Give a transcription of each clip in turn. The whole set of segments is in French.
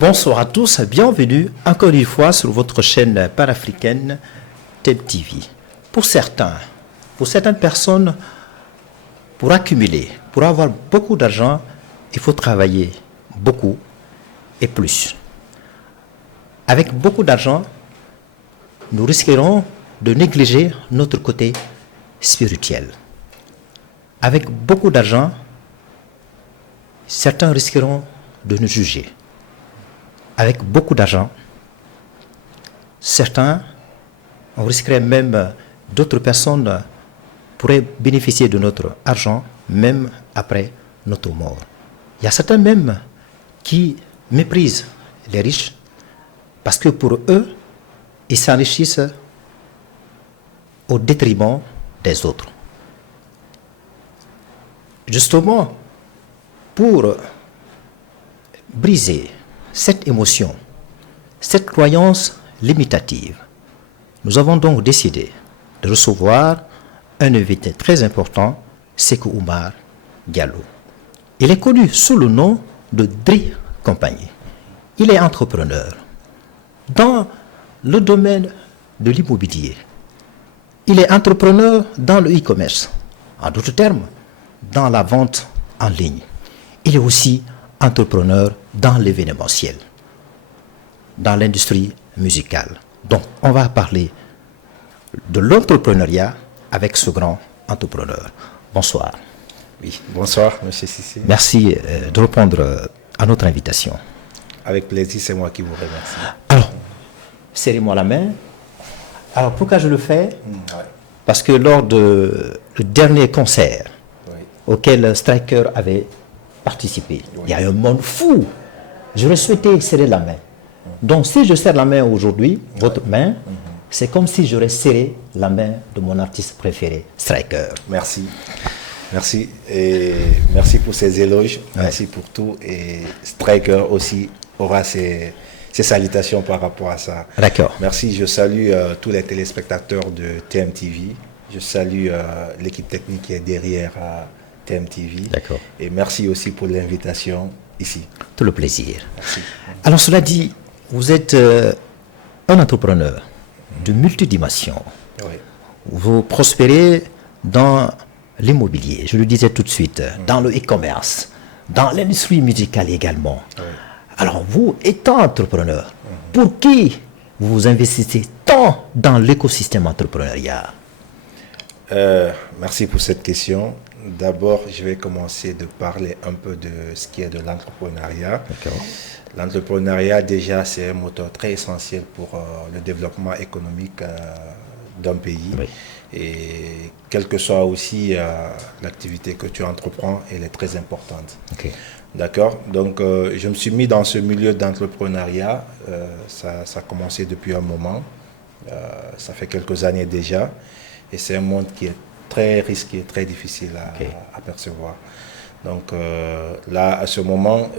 Bonsoir à tous, bienvenue encore une fois sur votre chaîne panafricaine TEM TV. Pour certaines personnes, pour accumuler, pour avoir beaucoup d'argent, il faut travailler beaucoup et plus. Avec beaucoup d'argent, nous risquerons de négliger notre côté spirituel. Avec beaucoup d'argent, certains risqueront de nous juger. Avec beaucoup d'argent, certains, on risquerait même d'autres personnes pourraient bénéficier de notre argent même après notre mort. Il y a certains même qui méprisent les riches parce que pour eux, ils s'enrichissent au détriment des autres. Justement, pour briser cette émotion, cette croyance limitative, nous avons donc décidé de recevoir un invité très important, Sékou Oumar Diallo. Il est connu sous le nom de Dri Compagnie. Il est entrepreneur dans le domaine de l'immobilier. Il est entrepreneur dans le e-commerce, en d'autres termes, dans la vente en ligne. Il est aussi entrepreneur dans l'événementiel, dans l'industrie musicale. Donc, on va parler de l'entrepreneuriat avec ce grand entrepreneur. Bonsoir. Oui, bonsoir, monsieur Sissi. Merci de répondre à notre invitation. Avec plaisir, c'est moi qui vous remercie. Alors, serrez-moi la main. Alors, pourquoi je le fais? Ouais. Parce que lors du dernier concert auquel Striker avait participé, il y a un monde fou. J'aurais souhaité serrer la main. Donc, si je serre la main aujourd'hui, votre main, c'est comme si j'aurais serré la main de mon artiste préféré, Striker. Merci. Merci. Et merci pour ces éloges. Merci pour tout. Et Striker aussi aura ses salutations par rapport à ça. D'accord. Merci. Je salue tous les téléspectateurs de TEM TV. Je salue l'équipe technique qui est derrière TEM TV. D'accord. Et merci aussi pour l'invitation ici. Tout le plaisir. Merci. Alors, cela dit, vous êtes un entrepreneur de multidimensions. Oui. Vous prospérez dans l'immobilier, je le disais tout de suite, dans le e-commerce, dans l'industrie musicale également. Oui. Alors, vous, étant entrepreneur, pour qui vous investissez tant dans l'écosystème entrepreneurial? Merci pour cette question. D'abord, je vais commencer de parler un peu de ce qui est de l'entrepreneuriat. L'entrepreneuriat, déjà, c'est un moteur très essentiel pour le développement économique d'un pays. Oui. Et quelle que soit aussi l'activité que tu entreprends, elle est très importante. Okay. D'accord? Donc, je me suis mis dans ce milieu d'entrepreneuriat. Ça a commencé depuis un moment. Ça fait quelques années déjà. Et c'est un monde qui est très risqué, très difficile à percevoir. Donc là, à ce moment,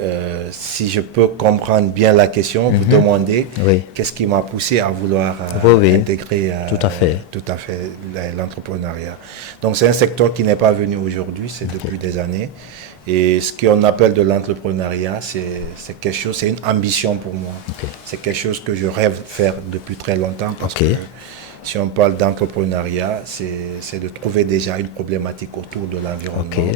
si je peux comprendre bien la question, vous demandez qu'est-ce qui m'a poussé à vouloir intégrer tout à fait l'entrepreneuriat. Donc c'est un secteur qui n'est pas venu aujourd'hui, c'est depuis des années. Et ce qu'on appelle de l'entrepreneuriat, c'est quelque chose, c'est une ambition pour moi. C'est quelque chose que je rêve de faire depuis très longtemps parce que si on parle d'entrepreneuriat, c'est de trouver déjà une problématique autour de l'environnement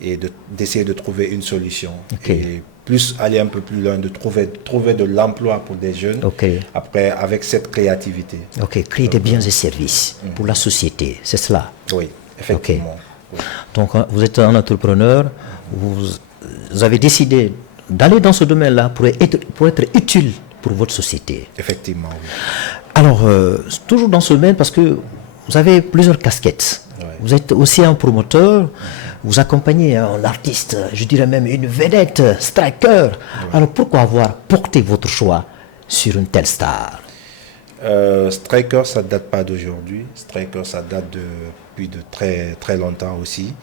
et d'essayer de trouver une solution. Et plus aller un peu plus loin, de trouver de l'emploi pour des jeunes, après avec cette créativité. Créer des biens et services pour la société, c'est cela? Oui, effectivement. Oui. Donc, vous êtes un entrepreneur, vous avez décidé d'aller dans ce domaine-là pour être utile pour votre société. Effectivement, oui. Alors, toujours dans ce domaine, parce que vous avez plusieurs casquettes. Vous êtes aussi un promoteur, vous accompagnez un artiste, je dirais même une vedette, Striker. Alors, pourquoi avoir porté votre choix sur une telle star? Striker, ça ne date pas d'aujourd'hui. Striker, ça date depuis de très, très longtemps aussi.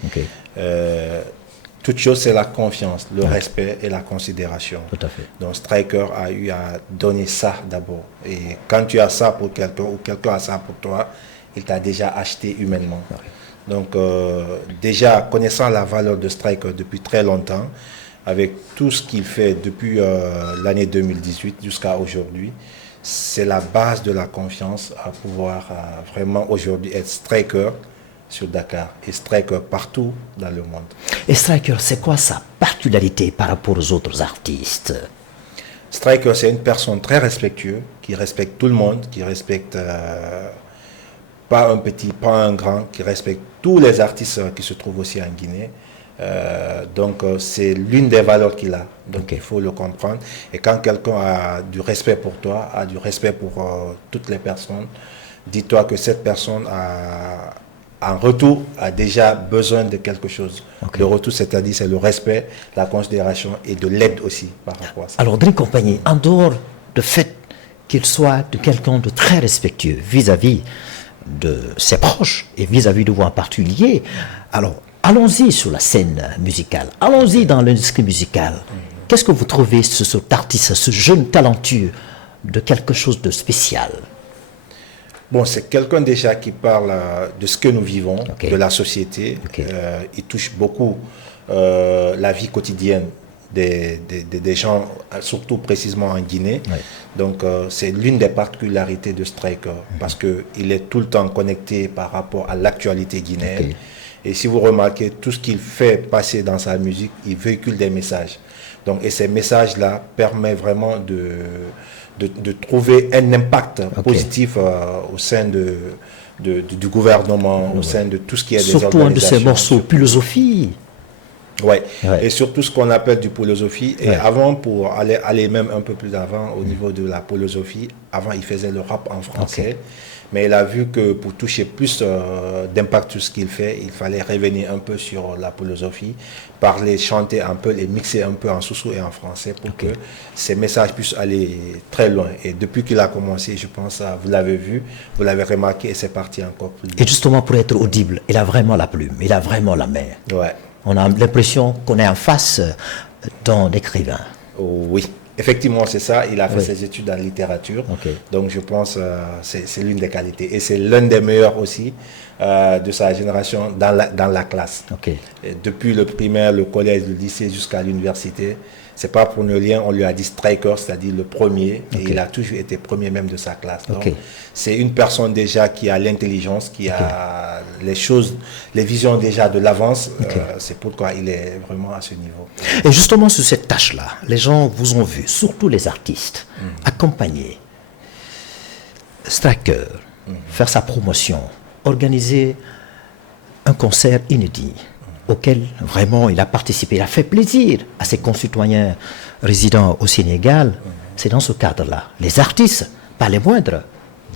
Toute chose, c'est la confiance, le respect et la considération. Tout à fait. Donc, Striker a eu à donner ça d'abord. Et quand tu as ça pour quelqu'un ou quelqu'un a ça pour toi, il t'a déjà acheté humainement. Donc, déjà, connaissant la valeur de Striker depuis très longtemps, avec tout ce qu'il fait depuis l'année 2018 jusqu'à aujourd'hui, c'est la base de la confiance à pouvoir vraiment aujourd'hui être striker sur Dakar et striker partout dans le monde. Et Striker, c'est quoi sa particularité par rapport aux autres artistes? Striker, c'est une personne très respectueuse, qui respecte tout le monde, qui respecte pas un petit, pas un grand, qui respecte tous les artistes qui se trouvent aussi en Guinée. Donc c'est l'une des valeurs qu'il a, donc il faut le comprendre. Et quand quelqu'un a du respect pour toi, a du respect pour toutes les personnes, dis-toi que cette personne en retour a déjà besoin de quelque chose. Le retour, c'est-à-dire c'est le respect, la considération et de l'aide aussi par rapport à ça. Alors Drink Company, en dehors du fait qu'il soit de quelqu'un de très respectueux vis-à-vis de ses proches et vis-à-vis de vous en particulier, alors allons-y sur la scène musicale, allons-y dans l'industrie musicale. Qu'est-ce que vous trouvez sur cet artiste, ce jeune talentueux, de quelque chose de spécial? Bon, c'est quelqu'un déjà qui parle de ce que nous vivons, de la société. Il touche beaucoup la vie quotidienne des gens, surtout précisément en Guinée. Donc c'est l'une des particularités de Striker, parce qu'il est tout le temps connecté par rapport à l'actualité guinéenne. Et si vous remarquez, tout ce qu'il fait passer dans sa musique, il véhicule des messages. Donc, et ces messages-là permettent vraiment de trouver un impact positif au sein du gouvernement, au sein de tout ce qui est des organisations. Surtout un de ces morceaux, philosophie. Ouais. Et surtout ce qu'on appelle du philosophie. Et avant, pour aller même un peu plus avant au niveau de la philosophie, avant il faisait le rap en français. Mais il a vu que pour toucher plus d'impact sur ce qu'il fait, il fallait revenir un peu sur la philosophie, parler, chanter un peu et mixer un peu en soussou et en français pour que ces messages puissent aller très loin. Et depuis qu'il a commencé, je pense, vous l'avez vu, vous l'avez remarqué et c'est parti encore plus. Et justement, pour être audible, il a vraiment la plume, il a vraiment la main. On a l'impression qu'on est en face d'un écrivain. Oui. Effectivement, c'est ça. Il a fait ses études en littérature. Donc, je pense que c'est l'une des qualités. Et c'est l'un des meilleurs aussi de sa génération dans la classe. Et depuis le primaire, le collège, le lycée jusqu'à l'université, c'est pas pour ne rien, on lui a dit striker, c'est-à-dire le premier. Et il a toujours été premier même de sa classe. Donc, c'est une personne déjà qui a l'intelligence, qui a les choses, les visions déjà de l'avance. C'est pourquoi il est vraiment à ce niveau. Et justement, sur cette tâche-là, les gens vous ont vu, surtout les artistes, accompagner Striker, faire sa promotion, organiser un concert inédit auquel vraiment il a participé, il a fait plaisir à ses concitoyens résidant au Sénégal. C'est dans ce cadre-là. Les artistes, pas les moindres,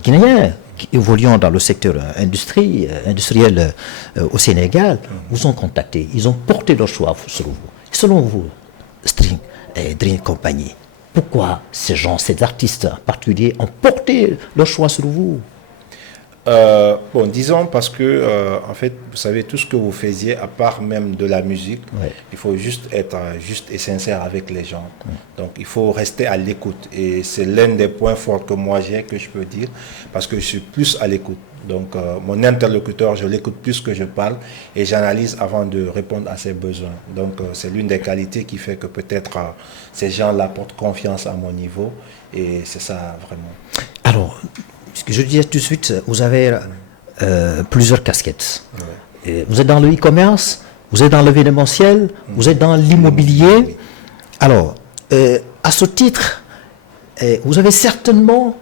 guinéens, qui évoluant dans le secteur industriel au Sénégal, vous ont contacté. Ils ont porté leur choix sur vous. Selon vous, String et Drink Company, pourquoi ces gens, ces artistes particuliers ont porté leur choix sur vous? Bon, disons parce que, en fait, vous savez, tout ce que vous faisiez, à part même de la musique, il faut juste être juste et sincère avec les gens. Donc, il faut rester à l'écoute. Et c'est l'un des points forts que moi j'ai, que je peux dire, parce que je suis plus à l'écoute. Donc, mon interlocuteur, je l'écoute plus que je parle et j'analyse avant de répondre à ses besoins. Donc, c'est l'une des qualités qui fait que peut-être ces gens-là portent confiance à mon niveau et c'est ça vraiment. Alors, ce que je disais tout de suite, vous avez plusieurs casquettes. Et vous êtes dans le e-commerce, vous êtes dans l'événementiel, vous êtes dans l'immobilier. Alors, à ce titre, vous avez certainement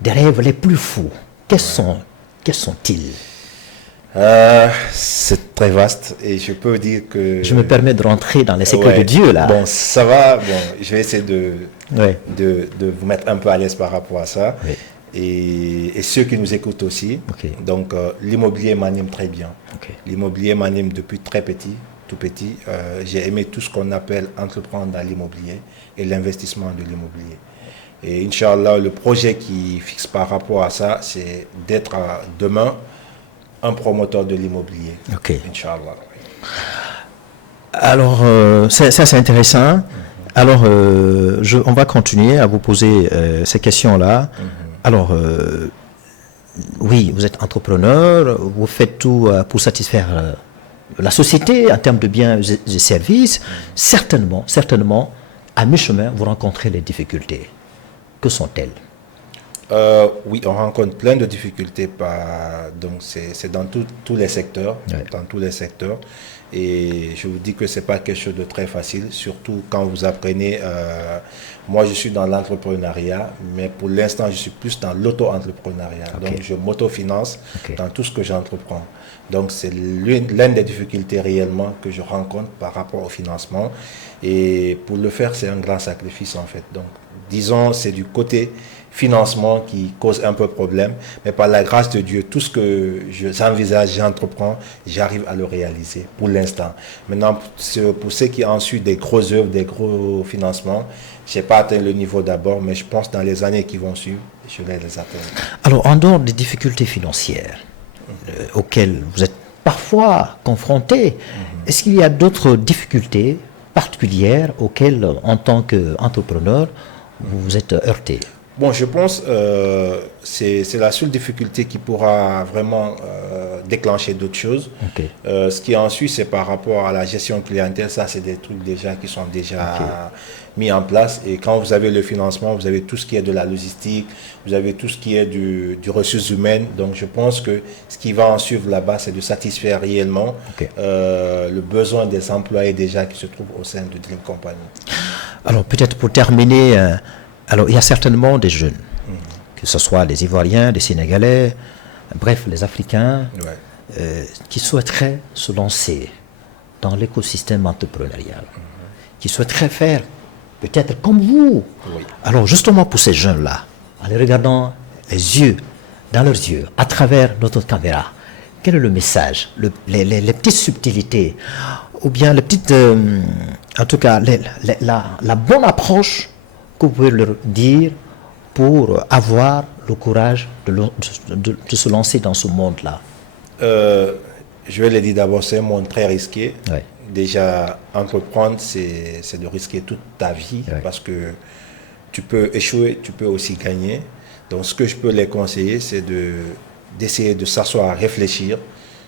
des rêves les plus fous. Quels sont-ils? C'est très vaste et je peux dire que... Je me permets de rentrer dans les secrets de Dieu, là. Bon, ça va. Bon, je vais essayer de vous mettre un peu à l'aise par rapport à ça. Et ceux qui nous écoutent aussi. Donc, l'immobilier m'anime très bien. L'immobilier m'anime depuis très petit, tout petit. J'ai aimé tout ce qu'on appelle entreprendre dans l'immobilier et l'investissement de l'immobilier. Et Inch'Allah, le projet qui fixe par rapport à ça, c'est d'être demain un promoteur de l'immobilier. Inch'Allah. Alors, ça c'est intéressant. Alors, on va continuer à vous poser ces questions-là. Alors, oui, vous êtes entrepreneur, vous faites tout pour satisfaire la société, en termes de biens et services, certainement, à mi-chemin, vous rencontrez les difficultés. Que sont-elles? Oui, on rencontre plein de difficultés. Donc c'est dans tous les secteurs, dans tous les secteurs. Et je vous dis que c'est pas quelque chose de très facile, surtout quand vous apprenez. Moi, je suis dans l'entrepreneuriat, mais pour l'instant, je suis plus dans l'auto-entrepreneuriat. Okay. Donc, je m'autofinance dans tout ce que j'entreprends. Donc, c'est l'une des difficultés réellement que je rencontre par rapport au financement. Et pour le faire, c'est un grand sacrifice en fait. Donc, disons, c'est du côté financement qui cause un peu problème, mais par la grâce de Dieu, tout ce que j'envisage, j'entreprends, j'arrive à le réaliser pour l'instant. Maintenant, pour ceux qui ont ensuite des grosses œuvres, des gros financements, je n'ai pas atteint le niveau d'abord, mais je pense que dans les années qui vont suivre, je vais les atteindre. Alors, en dehors des difficultés financières auxquelles vous êtes parfois confrontés, est-ce qu'il y a d'autres difficultés particulières auxquelles, en tant qu'entrepreneur, vous vous êtes heurté? Bon, je pense que c'est la seule difficulté qui pourra vraiment déclencher d'autres choses. Okay. Ce qui ensuite, c'est par rapport à la gestion clientèle. Ça, c'est des trucs déjà qui sont déjà mis en place. Et quand vous avez le financement, vous avez tout ce qui est de la logistique, vous avez tout ce qui est du ressources humaines. Donc, je pense que ce qui va en suivre là-bas, c'est de satisfaire réellement le besoin des employés déjà qui se trouvent au sein de Dream Company. Alors, peut-être pour terminer... Alors, il y a certainement des jeunes, que ce soit les Ivoiriens, les Sénégalais, bref, les Africains, qui souhaiteraient se lancer dans l'écosystème entrepreneurial, qui souhaiteraient faire peut-être comme vous. Oui. Alors, justement pour ces jeunes-là, en les regardant dans leurs yeux, à travers notre caméra, quel est le message, les petites subtilités, ou bien les petites, en tout cas, la bonne approche que vous pouvez leur dire pour avoir le courage de se lancer dans ce monde-là? Je vais le dire d'abord, c'est un monde très risqué. Ouais. Déjà, entreprendre, c'est de risquer toute ta vie parce que tu peux échouer, tu peux aussi gagner. Donc, ce que je peux les conseiller, c'est d'essayer de s'asseoir, réfléchir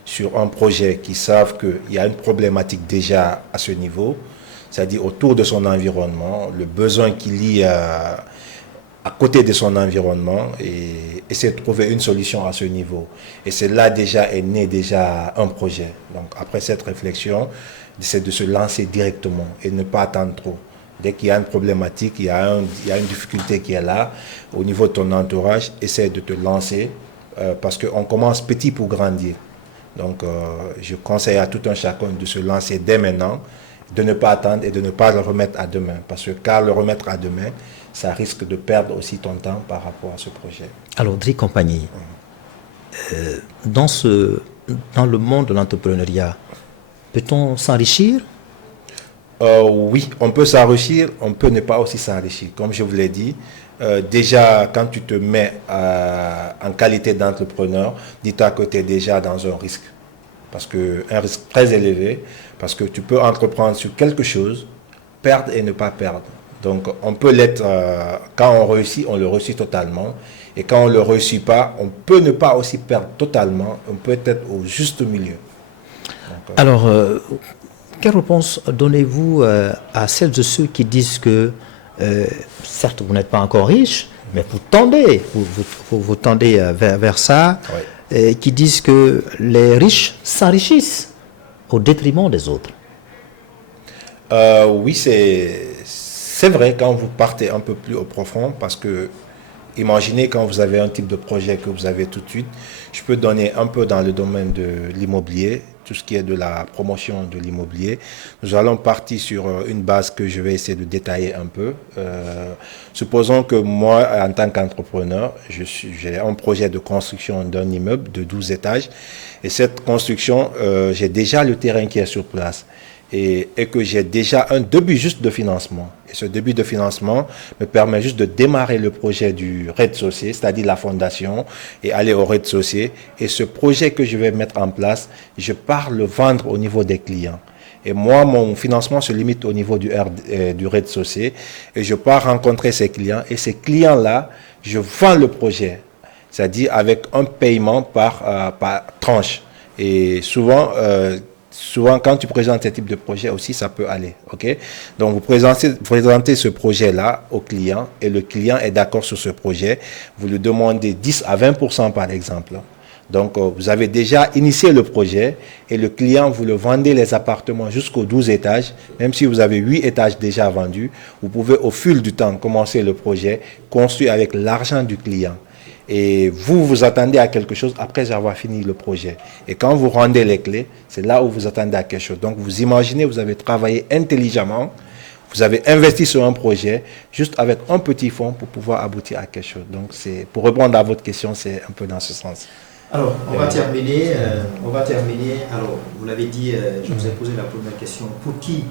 sur un projet qui savent qu'il y a une problématique déjà à ce niveau, c'est-à-dire autour de son environnement, le besoin qu'il y a à côté de son environnement et essayer de trouver une solution à ce niveau. Et c'est là déjà est né déjà un projet. Donc après cette réflexion, c'est de se lancer directement et ne pas attendre trop. Dès qu'il y a une problématique, il y a une difficulté qui est là, au niveau de ton entourage, essaie de te lancer parce qu'on commence petit pour grandir. Donc je conseille à tout un chacun de se lancer dès maintenant, de ne pas attendre et de ne pas le remettre à demain. Parce que car le remettre à demain, ça risque de perdre aussi ton temps par rapport à ce projet. Alors, Dream Company, dans le monde de l'entrepreneuriat, peut-on s'enrichir? Oui, on peut s'enrichir, on peut ne pas aussi s'enrichir. Comme je vous l'ai dit, déjà, quand tu te mets en qualité d'entrepreneur, dis-toi que tu es déjà dans un risque. Parce que un risque très élevé, parce que tu peux entreprendre sur quelque chose, perdre et ne pas perdre. Donc on peut l'être, quand on réussit, on le réussit totalement. Et quand on ne le réussit pas, on peut ne pas aussi perdre totalement, on peut être au juste milieu. Donc, alors, quelle réponse donnez-vous à celles et ceux qui disent que, certes vous n'êtes pas encore riche, mais vous tendez, vous tendez vers ça, et qui disent que les riches s'enrichissent au détriment des autres? Oui, c'est vrai quand vous partez un peu plus au profond, parce que imaginez quand vous avez un type de projet que vous avez tout de suite. Je peux donner un peu dans le domaine de l'immobilier, tout ce qui est de la promotion de l'immobilier. Nous allons partir sur une base que je vais essayer de détailler un peu. Supposons que moi, en tant qu'entrepreneur, j'ai un projet de construction d'un immeuble de 12 étages. Et cette construction, j'ai déjà le terrain qui est sur place. Et que j'ai déjà un début juste de financement. Et ce début de financement me permet juste de démarrer le projet du rez-de-chaussée, c'est-à-dire la fondation, et aller au rez-de-chaussée. Et ce projet que je vais mettre en place, je pars le vendre au niveau des clients. Et moi, mon financement se limite au niveau du rez-de-chaussée. Et je pars rencontrer ces clients. Et ces clients-là, je vends le projet, c'est-à-dire avec un paiement par tranche. Et souvent, souvent, quand tu présentes ce type de projet aussi, ça peut aller. Ok. Donc, vous présentez ce projet-là au client et le client est d'accord sur ce projet. Vous lui demandez 10 à 20% par exemple. Donc, vous avez déjà initié le projet et le client, vous le vendez les appartements jusqu'aux 12 étages. Même si vous avez 8 étages déjà vendus, vous pouvez au fil du temps commencer le projet, construire avec l'argent du client. Et vous, vous attendez à quelque chose après avoir fini le projet. Et quand vous rendez les clés, c'est là où vous attendez à quelque chose. Donc, vous imaginez, vous avez travaillé intelligemment, vous avez investi sur un projet, juste avec un petit fonds pour pouvoir aboutir à quelque chose. Donc, pour répondre à votre question, c'est un peu dans ce sens. Alors, on va terminer. Alors, vous l'avez dit, je vous ai posé la première question. Pour qui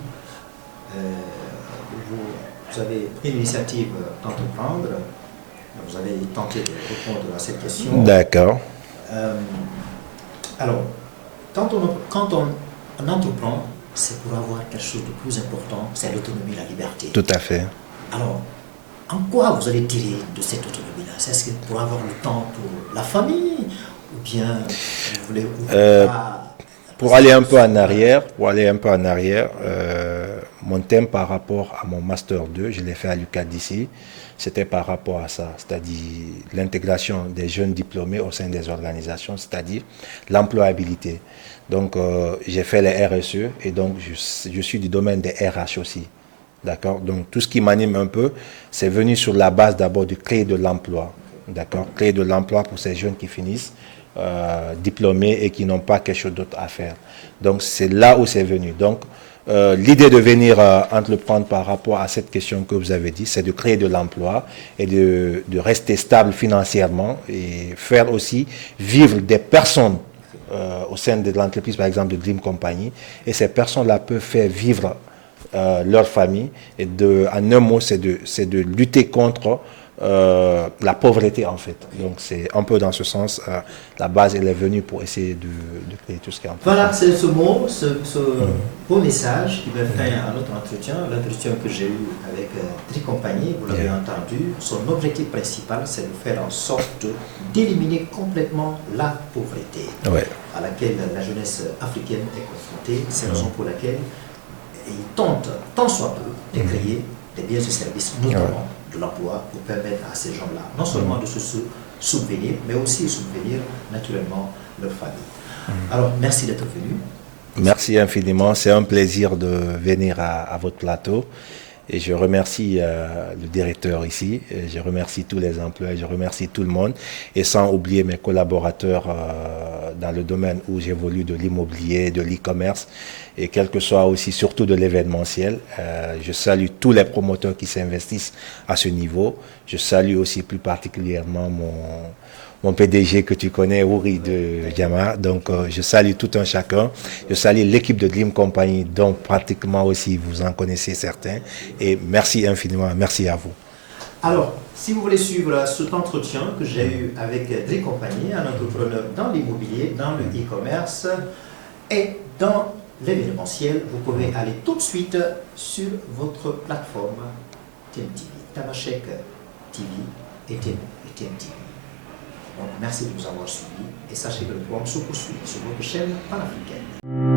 vous avez pris l'initiative d'entreprendre? Vous avez tenté de répondre à cette question. D'accord. Alors, quand on entreprend, c'est pour avoir quelque chose de plus important, c'est l'autonomie, la liberté. Tout à fait. Alors, en quoi vous allez tirer de cette autonomie-là? Est-ce que pour avoir le temps pour la famille ou bien vous voulez pour aller un peu en arrière, mon thème par rapport à mon Master 2, je l'ai fait à l'UQAD d'ici, c'était par rapport à ça, c'est-à-dire l'intégration des jeunes diplômés au sein des organisations, c'est-à-dire l'employabilité. Donc, j'ai fait les RSE et donc je suis du domaine des RH aussi. D'accord. Donc, tout ce qui m'anime un peu, c'est venu sur la base d'abord de créer de l'emploi. D'accord. Créer de l'emploi pour ces jeunes qui finissent diplômés et qui n'ont pas quelque chose d'autre à faire. Donc, c'est là où c'est venu. Donc, l'idée de venir entreprendre par rapport à cette question que vous avez dit, c'est de créer de l'emploi et de rester stable financièrement et faire aussi vivre des personnes au sein de l'entreprise, par exemple, de Dream Company. Et ces personnes-là peuvent faire vivre leur famille. Et en un mot, c'est de lutter contre la pauvreté, en fait. Donc, c'est un peu dans ce sens, la base, elle est venue pour essayer de créer tout ce qui est en place. Voilà, c'est ce mot, ce beau message qui me fait à notre entretien, l'entretien que j'ai eu avec Dream Company, vous l'avez entendu. Son objectif principal, c'est de faire en sorte d'éliminer complètement la pauvreté à laquelle la jeunesse africaine est confrontée. C'est la raison pour laquelle il tente, tant soit peu, de créer des biens et services, notamment de l'emploi, pour permettre à ces gens-là, non seulement de se subvenir, mais aussi de subvenir naturellement leur famille. Alors, merci d'être venu. Merci infiniment, c'est un plaisir de venir à votre plateau. Et je remercie le directeur ici, et je remercie tous les employés, je remercie tout le monde. Et sans oublier mes collaborateurs dans le domaine où j'évolue de l'immobilier, de l'e-commerce, et quel que soit aussi, surtout de l'événementiel. Je salue tous les promoteurs qui s'investissent à ce niveau. Je salue aussi plus particulièrement mon PDG que tu connais, Ouri de Diama. Donc, je salue tout un chacun. Je salue l'équipe de Dream Company, dont pratiquement aussi vous en connaissez certains. Et merci infiniment. Merci à vous. Alors, si vous voulez suivre cet entretien que j'ai eu avec Dream Company, un entrepreneur dans l'immobilier, dans le e-commerce et dans l'événementiel, vous pouvez aller tout de suite sur votre plateforme TMTV, Tamashek TV et TMTV. Donc, merci de nous avoir suivis et sachez que le programme se poursuit sur votre chaîne panafricaine.